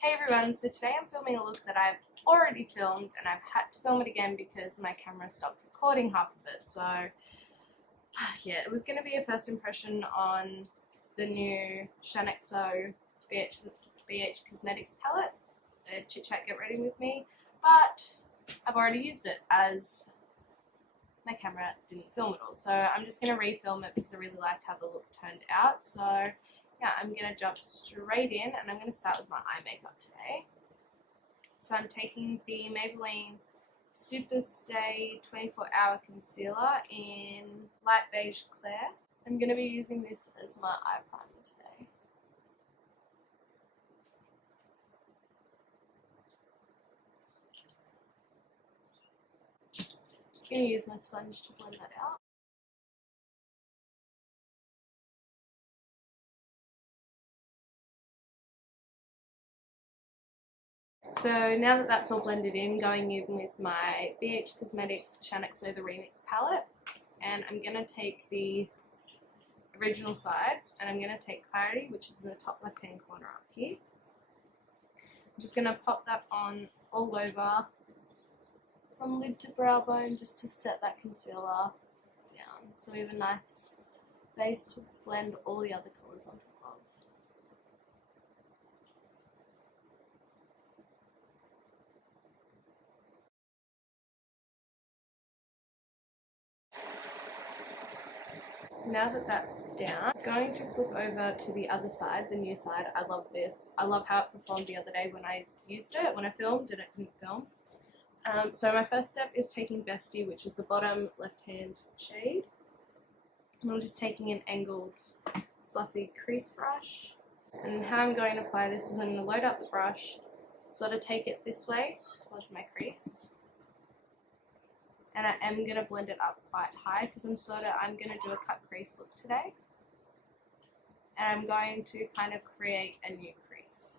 Hey everyone, so today I'm filming a look that I've already filmed and I've had to film it again because my camera stopped recording half of it. So yeah, it was going to be a first impression on the new Shaaanxo BH Cosmetics palette, the Chit Chat Get Ready With Me, but I've already used it as my camera didn't film at all. So I'm just going to refilm it because I really liked how the look turned out. So yeah, I'm going to jump straight in and I'm going to start with my eye makeup today. So I'm taking the Maybelline Super Stay 24-Hour Concealer in light beige Clair. I'm going to be using this as my eye primer today. Just going to use my sponge to blend that out. So now that that's all blended in, going in with my BH Cosmetics Shaaanxo The Remix palette, and I'm going to take the original side and I'm going to take Clarity, which is in the top left hand corner up here. I'm just going to pop that on all over from lid to brow bone just to set that concealer down, so we have a nice base to blend all the other colours on top of. Now that that's down, I'm going to flip over to the other side, the new side. I love this. I love how it performed the other day when I used it, when I filmed and it didn't film. So my first step is taking Bestie, which is the bottom left hand shade. And I'm just taking an angled fluffy crease brush. And how I'm going to apply this is I'm going to load up the brush, sort of take it this way towards my crease. And I am going to blend it up quite high because I'm going to do a cut crease look today. And I'm going to kind of create a new crease.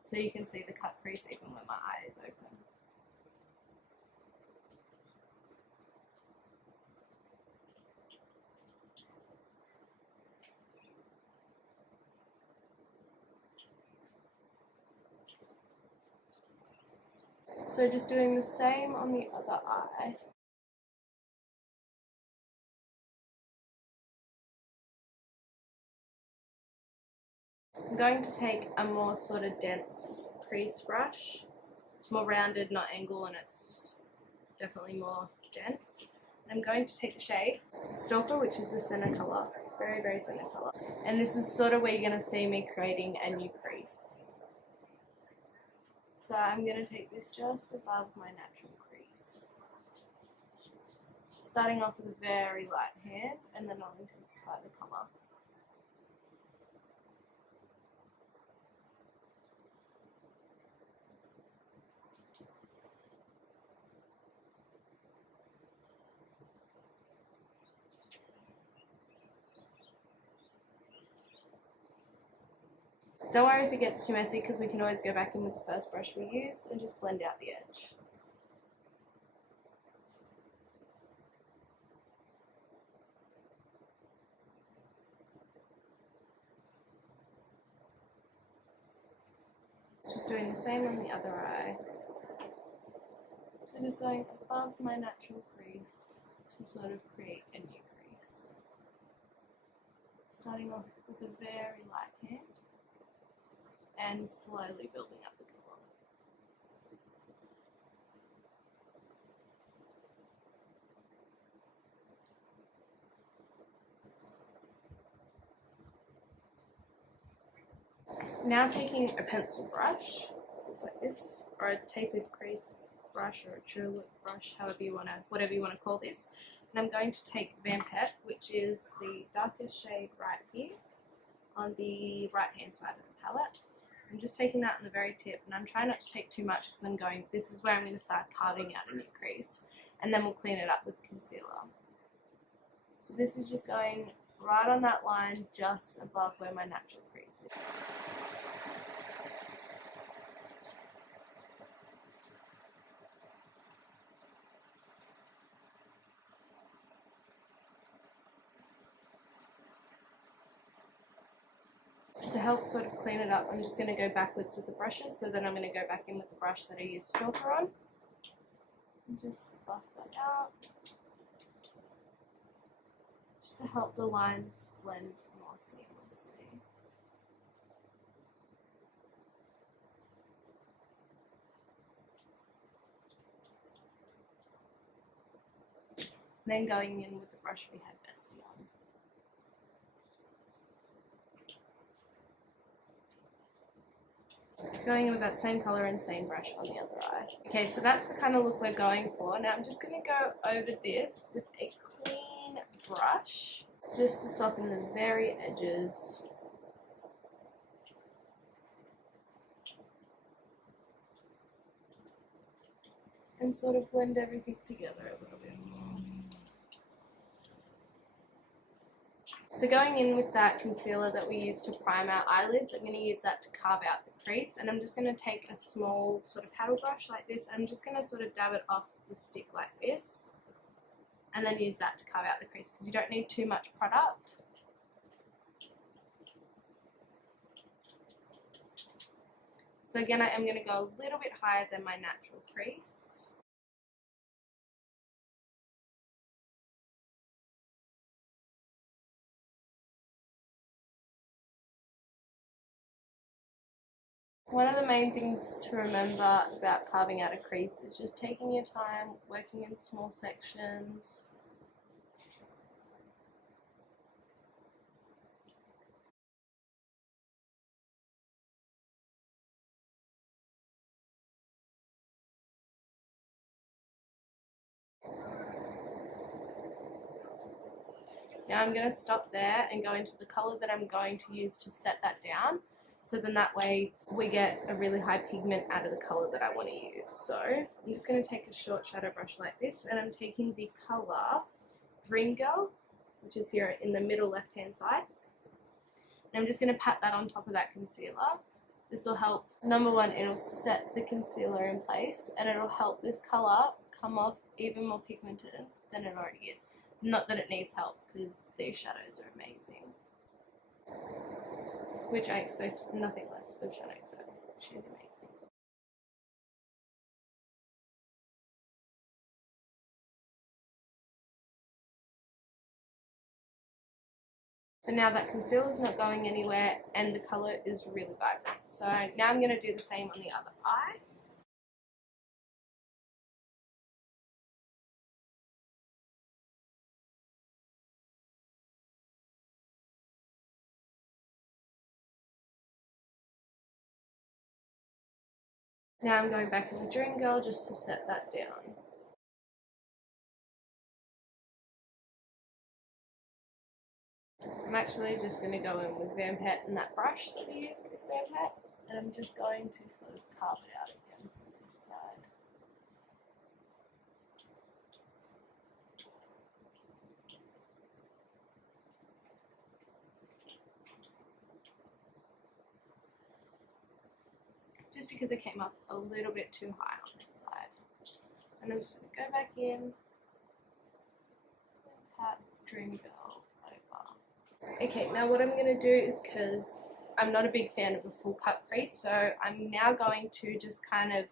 So you can see the cut crease even when my eye is open. So just doing the same on the other eye. I'm going to take a more sort of dense crease brush. It's more rounded, not angle, and it's definitely more dense. And I'm going to take the shade Stalker, which is the center colour, very, very center colour. And this is sort of where you're going to see me creating a new crease. So I'm going to take this just above my natural crease. Starting off with a very light hand and then I'll intensify the colour. Don't worry if it gets too messy because we can always go back in with the first brush we used and just blend out the edge. Just doing the same on the other eye. So just going above my natural crease to sort of create a new crease. Starting off with a very light hand and slowly building up the colour. Now taking a pencil brush, looks like this, or a tapered crease brush or a true look brush, whatever you want to call this. And I'm going to take Vampette, which is the darkest shade right here on the right hand side of the palette. I'm just taking that on the very tip, and I'm trying not to take too much because this is where I'm going to start carving out a new crease, and then we'll clean it up with concealer. So this is just going right on that line just above where my natural crease is. To help sort of clean it up, I'm just going to go backwards with the brushes, so then I'm going to go back in with the brush that I used Stalker on. And just buff that out. Just to help the lines blend more seamlessly. Then going in with the brush we had Bestie on. Going in with that same colour and same brush on the other eye. Okay, so that's the kind of look we're going for. Now I'm just going to go over this with a clean brush, just to soften the very edges. And sort of blend everything together a little bit more. So going in with that concealer that we used to prime our eyelids, I'm going to use that to carve out the crease, and I'm just going to take a small sort of paddle brush like this, and I'm just going to sort of dab it off the stick like this, and then use that to carve out the crease, because you don't need too much product. So again, I am going to go a little bit higher than my natural crease. One of the main things to remember about carving out a crease is just taking your time, working in small sections. Now I'm going to stop there and go into the colour that I'm going to use to set that down. So then that way we get a really high pigment out of the colour that I want to use. So I'm just going to take a short shadow brush like this, and I'm taking the colour Dream Girl, which is here in the middle left hand side. And I'm just going to pat that on top of that concealer. This will help, number one, it'll set the concealer in place, and it'll help this colour come off even more pigmented than it already is. Not that it needs help, because these shadows are amazing. Which I expect nothing less of Shaaanxo. She's amazing. So now that concealer is not going anywhere and the colour is really vibrant. So now I'm going to do the same on the other eye. Now I'm going back in the Dream Girl just to set that down. I'm actually just going to go in with Vampette and that brush that we used with Vampette, and I'm just going to sort of carve it out again from this side. Just because it came up a little bit too high on this side. And I'm just going to go back in and tap Dream Girl over. Okay, now what I'm going to do is, because I'm not a big fan of a full cut crease, so I'm now going to just kind of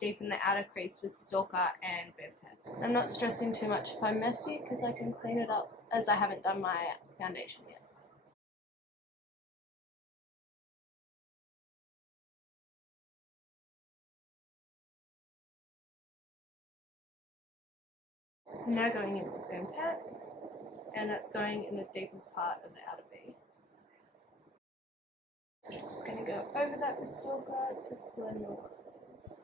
deepen the outer crease with Stalker and Vampette. I'm not stressing too much if I'm messy, because I can clean it up, as I haven't done my foundation yet. I'm now going in with Vampette, and that's going in the deepest part of the outer V. Just going to go over that with Stalker to blend more lines.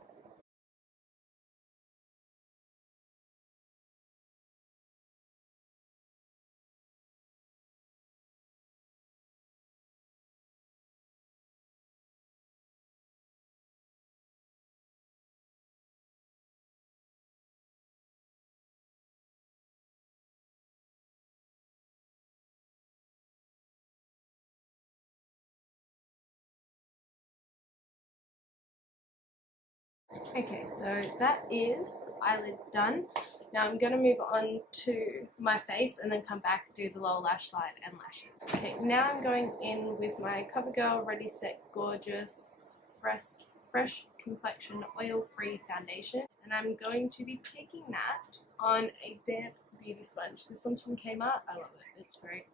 Okay, so that is eyelids done. Now I'm going to move on to my face and then come back, do the lower lash line and lashes. Okay, now I'm going in with my Covergirl Ready Set Gorgeous Fresh Complexion Oil-Free Foundation. And I'm going to be taking that on a damp beauty sponge. This one's from Kmart. I love it. It's great.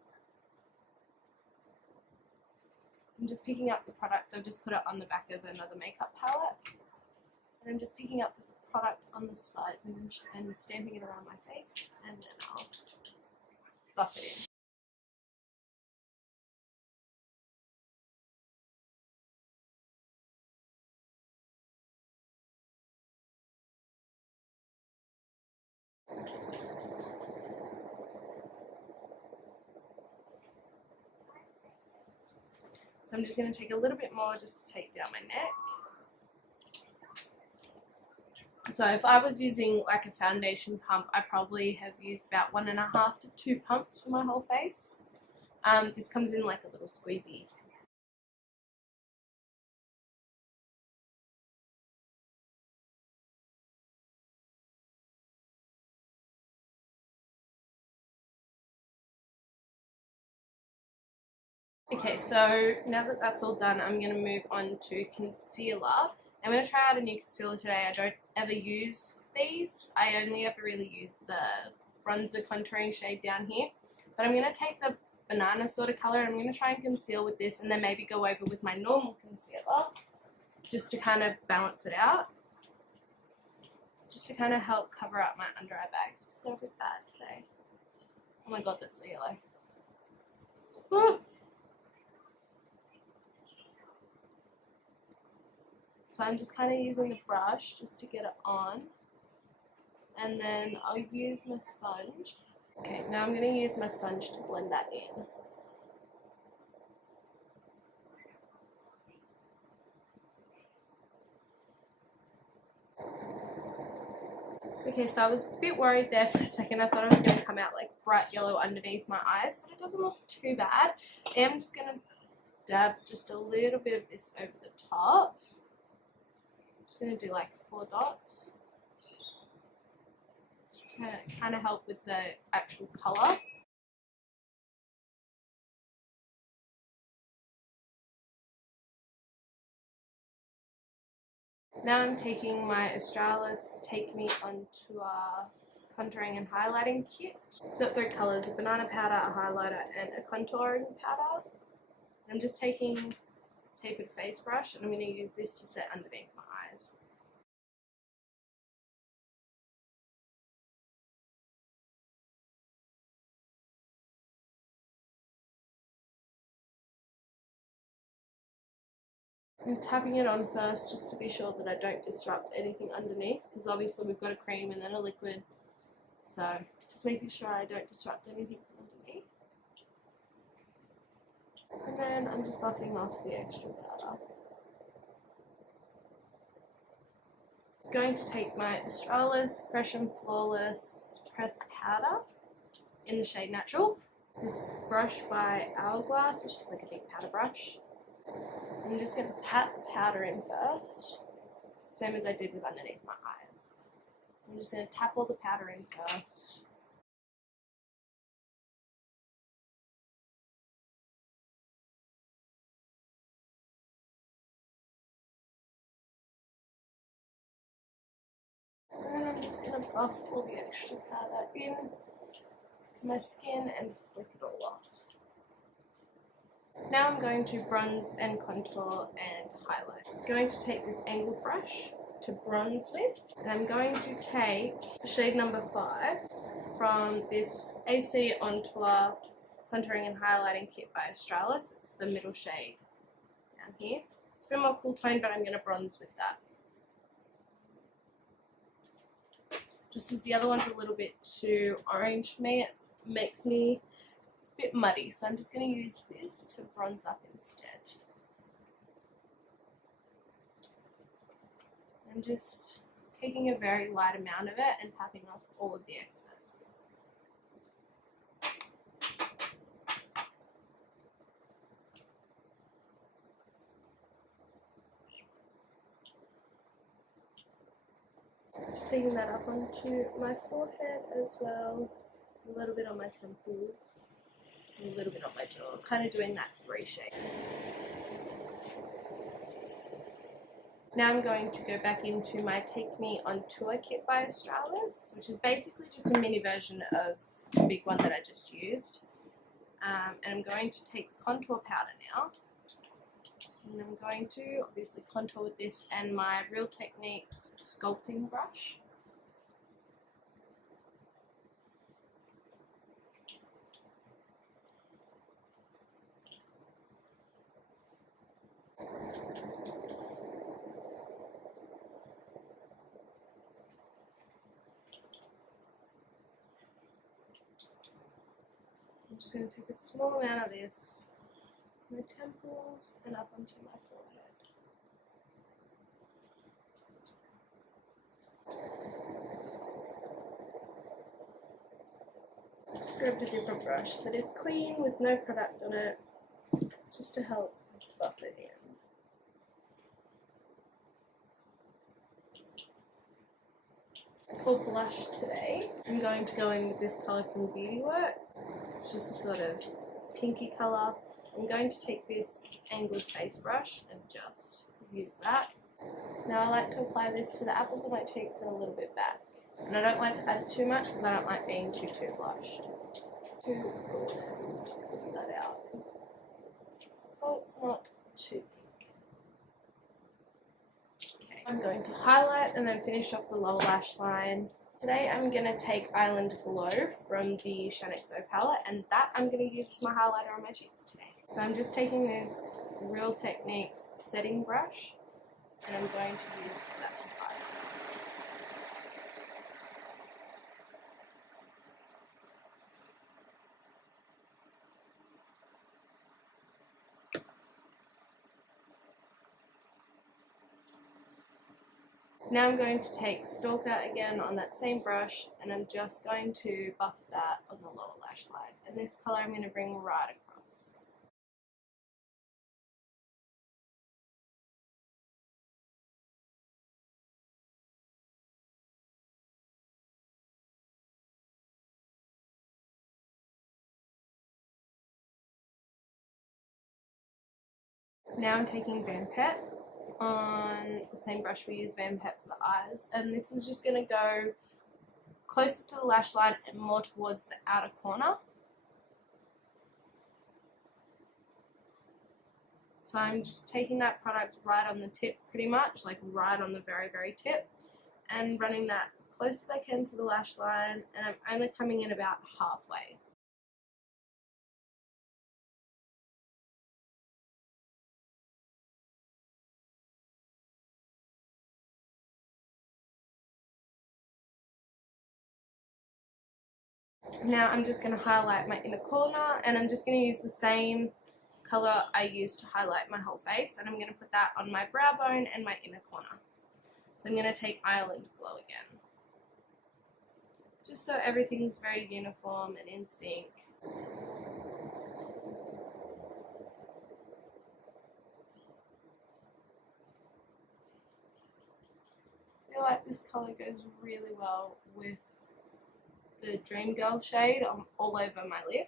I'm just picking up the product. I've just put it on the back of another makeup palette. And I'm just picking up the product on the sponge and stamping it around my face, and then I'll buff it in. So I'm just going to take a little bit more just to take down my neck. So if I was using like a foundation pump, I probably have used about 1.5 to 2 pumps for my whole face. This comes in like a little squeezy. Okay, so now that that's all done, I'm going to move on to concealer. I'm going to try out a new concealer today. I don't ever use these. I only ever really use the bronzer contouring shade down here. But I'm going to take the banana sort of colour and I'm going to try and conceal with this and then maybe go over with my normal concealer just to kind of balance it out. Just to kind of help cover up my under eye bags because they're a bit bad today. Oh my god, that's so yellow. Woo! So I'm just kind of using the brush just to get it on, and then I'll use my sponge. Okay, now I'm going to use my sponge to blend that in. Okay, so I was a bit worried there for a second. I thought it was going to come out like bright yellow underneath my eyes, but it doesn't look too bad. And I'm just going to dab just a little bit of this over the top. Just going to do like 4 dots just to kind of help with the actual colour. Now I'm taking my Australis Take Me On Tour contouring and highlighting kit. It's got 3 colours, a banana powder, a highlighter and a contouring powder. I'm just taking a tapered face brush and I'm going to use this to set underneath my eyes. I'm tapping it on first just to be sure that I don't disrupt anything underneath, because obviously we've got a cream and then a liquid, so just making sure I don't disrupt anything underneath. And then I'm just buffing off the extra powder. I'm going to take my Australis Fresh and Flawless pressed powder in the shade Natural. This brush by Hourglass, it's just like a big powder brush. I'm just going to pat the powder in first, same as I did with underneath my eyes. So I'm just going to tap all the powder in first. And then I'm just going to buff all the extra powder in to my skin and flick it all off. Now I'm going to bronze and contour and highlight. I'm going to take this angled brush to bronze with, and I'm going to take shade number 5 from this AC On Tour contouring and highlighting kit by Australis. It's the middle shade down here. It's a bit more cool tone, but I'm going to bronze with that. Just as the other one's a little bit too orange for me, it makes me a bit muddy, so I'm just going to use this to bronze up instead. I'm just taking a very light amount of it and tapping off all of the excess. Just taking that up onto my forehead as well, a little bit on my temples, a little bit on my jaw, kind of doing that 3 shape. Now I'm going to go back into my Take Me On Tour kit by Australis, which is basically just a mini version of the big one that I just used. And I'm going to take the contour powder now, and I'm going to obviously contour with this and my Real Techniques sculpting brush. I'm just going to take a small amount of this, my temples, and up onto my forehead. Just grabbed a different brush that is clean with no product on it, just to help buff it in. For blush today, I'm going to go in with this colour from Beauty Work. It's just a sort of pinky colour. I'm going to take this angled face brush and just use that. Now I like to apply this to the apples of my cheeks and a little bit back. And I don't like to add too much because I don't like being too blushed. Too broad, that out. So it's not too pink. Okay, I'm going to highlight and then finish off the lower lash line. Today I'm going to take Island Glow from the Shaaanxo palette, and that I'm going to use as my highlighter on my cheeks today. So I'm just taking this Real Techniques setting brush, and I'm going to use that to highlight. Now I'm going to take Stalker again on that same brush, and I'm just going to buff that on the lower lash line. And this colour I'm going to bring right across. Now I'm taking Vampette on the same brush we use Vampette for the eyes, and this is just going to go closer to the lash line and more towards the outer corner. So I'm just taking that product right on the tip, pretty much, like right on the very tip, and running that as close as I can to the lash line, and I'm only coming in about halfway. Now I'm just going to highlight my inner corner, and I'm just going to use the same colour I used to highlight my whole face, and I'm going to put that on my brow bone and my inner corner. So I'm going to take Island Glow again, just so everything's very uniform and in sync. I feel like this colour goes really well with the Dream Girl shade all over my lip.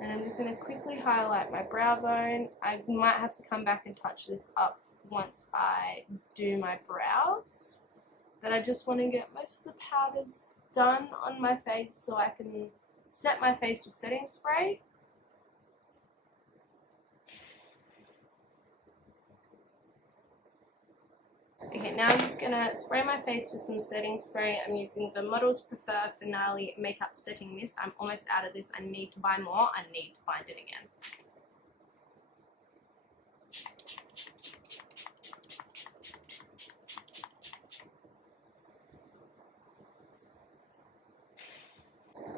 And I'm just going to quickly highlight my brow bone. I might have to come back and touch this up once I do my brows, but I just want to get most of the powders done on my face so I can set my face with setting spray. Okay, now I'm just going to spray my face with some setting spray. I'm using the Models Prefer Finale Makeup Setting Mist. I'm almost out of this. I need to buy more. I need to find it again.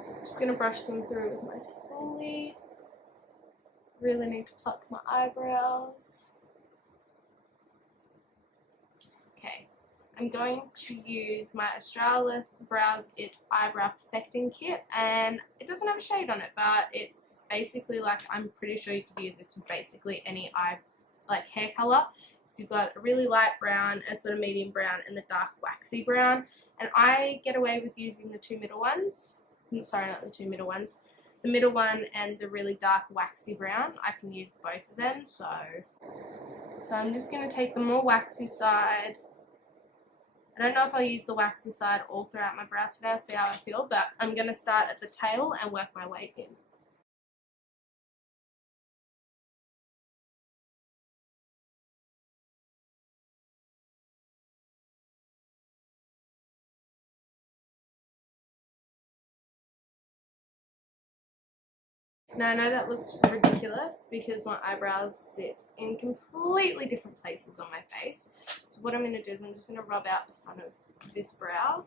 I'm just going to brush them through with my spoolie. Really need to pluck my eyebrows. Okay, I'm going to use my Australis Brows It Eyebrow Perfecting Kit, and it doesn't have a shade on it, but it's basically like, I'm pretty sure you could use this with basically any hair colour. So you've got a really light brown, a sort of medium brown, and the dark waxy brown. And I get away with using the two middle ones. Sorry, not the two middle ones. The middle one and the really dark waxy brown. I can use both of them. So I'm just going to take the more waxy side. I don't know if I'll use the waxy side all throughout my brow today. I'll see how I feel. But I'm going to start at the tail and work my way in. Now I know that looks ridiculous because my eyebrows sit in completely different places on my face. So what I'm going to do is I'm just going to rub out the front of this brow.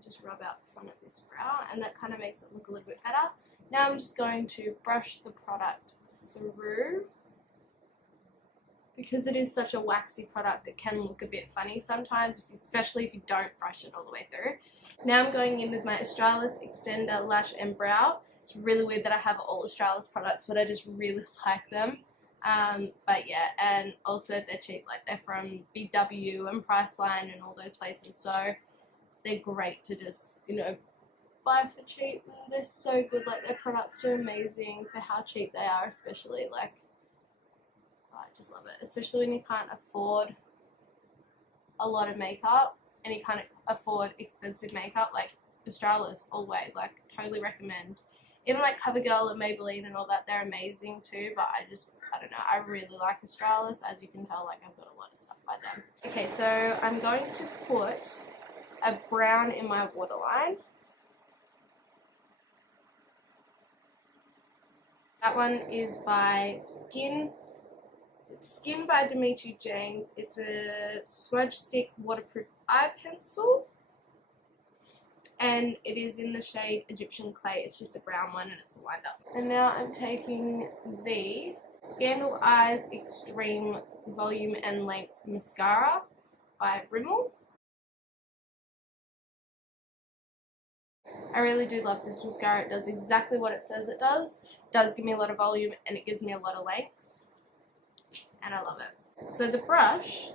Just rub out the front of this brow, and that kind of makes it look a little bit better. Now I'm just going to brush the product through. Because it is such a waxy product, it can look a bit funny sometimes, especially if you don't brush it all the way through. Now I'm going in with my Australis Extender Lash and Brow. It's really weird that I have all Australis products, but I just really like them. But yeah, and also they're cheap, like they're from BW and Priceline and all those places, so they're great to just, you know, buy for cheap. They're so good, like their products are amazing for how cheap they are, especially like, I just love it, especially when you can't afford a lot of makeup and you can't afford expensive makeup. Like Australis, all the way, like totally recommend. Even like Covergirl and Maybelline and all that, they're amazing too, but I don't know, I really like Australis. As you can tell, like I've got a lot of stuff by them. Okay, so I'm going to put a brown in my waterline. That one is by Skin. It's Skin by Dimitri James. It's a smudge stick waterproof eye pencil. And it is in the shade Egyptian Clay. It's just a brown one and it's lined up. And now I'm taking the Scandal Eyes Extreme Volume and Length Mascara by Rimmel. I really do love this mascara. It does exactly what it says it does. It does give me a lot of volume and it gives me a lot of length. And I love it. So the brush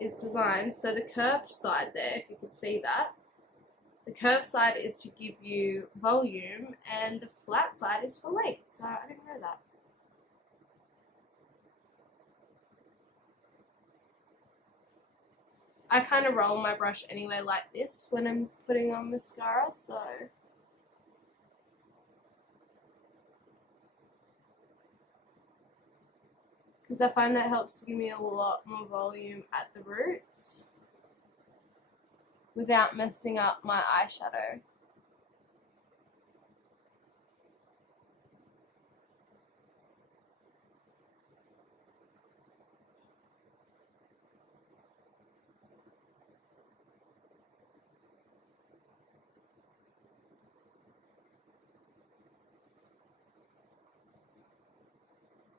is designed, so the curved side there, if you can see that, the curved side is to give you volume and the flat side is for length. So I didn't know that. I kind of roll my brush anyway like this when I'm putting on mascara, so because I find that helps to give me a lot more volume at the roots without messing up my eyeshadow.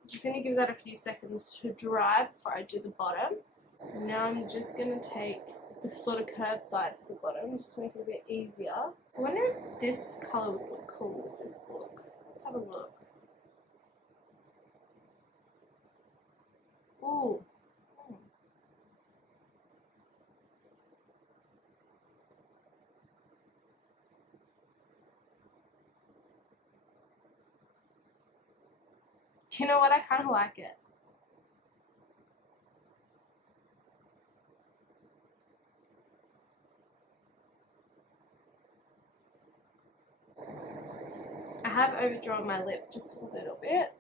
Just going to give that a few seconds to dry before I do the bottom. Now I'm just going to take the sort of curved side to the bottom just to make it a bit easier. I wonder if this colour would look cool with this look. Let's have a look. Ooh. You know what? I kind of like it. I have overdrawn my lip just a little bit.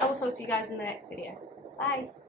I will talk to you guys in the next video. Bye.